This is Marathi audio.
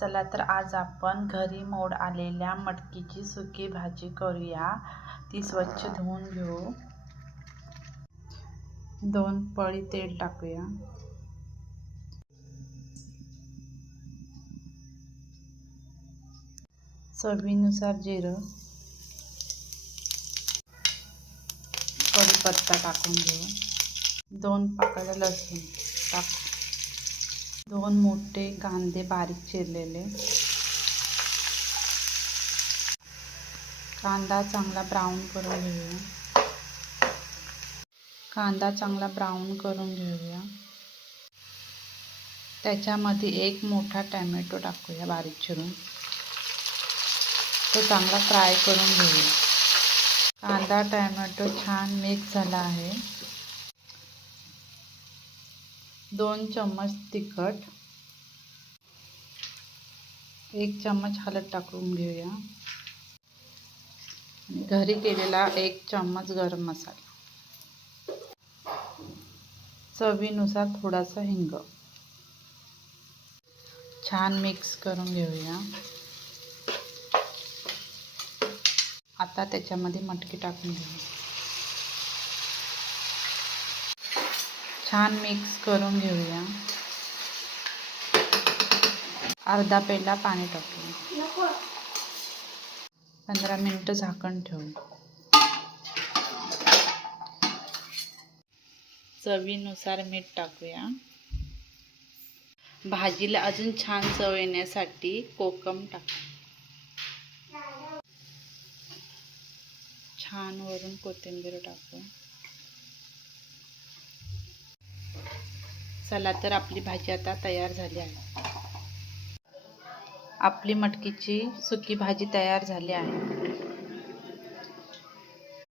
चला तर आज आपण घरी मोड आलेल्या मटकीची सुकी भाजी करूया। ती स्वच्छ धुवून घेऊ। 2 पळी तेल टाकूया। चवीनुसार जिरं, कढीपत्ता टाकून घेऊ। 2 पाकळ्या लसूण टाकू। 2 मोठे कांदे बारीक चिरलेले। कांदा चांगला ब्राऊन करून घेऊया। कांदा चांगला ब्राऊन करून घेऊया। त्याच्यामध्ये 1 मोठा टोमॅटो टाकूया बारीक चिरून। तो चांगला फ्राय करून घेऊया। कांदा टोमॅटो छान मिक्स झाला आहे। 2 चम्मच तिखट, 1 चम्मच हळद टाकून घेऊया। घरी केलेला 1 चम्मच गरम मसाला, चवीनुसार थोडासा हिंग। छान मिक्स करून घेऊया। आता त्याच्यामध्ये मटकी टाकून घेऊ। छान मिक्स करून घेऊया। अर्धा पेला पाणी टाकूया। 15 मिनिटं झाकण ठेवू। चवीनुसार मीठ टाकूया। भाजीला अजून छान चव येण्यासाठी कोकम टाकू। छान वरून कोथिंबीर टाकू। चला तर आपली भाजी आता तयार झाली आहे। आपली मटकीची सुकी भाजी तयार झाली आहे।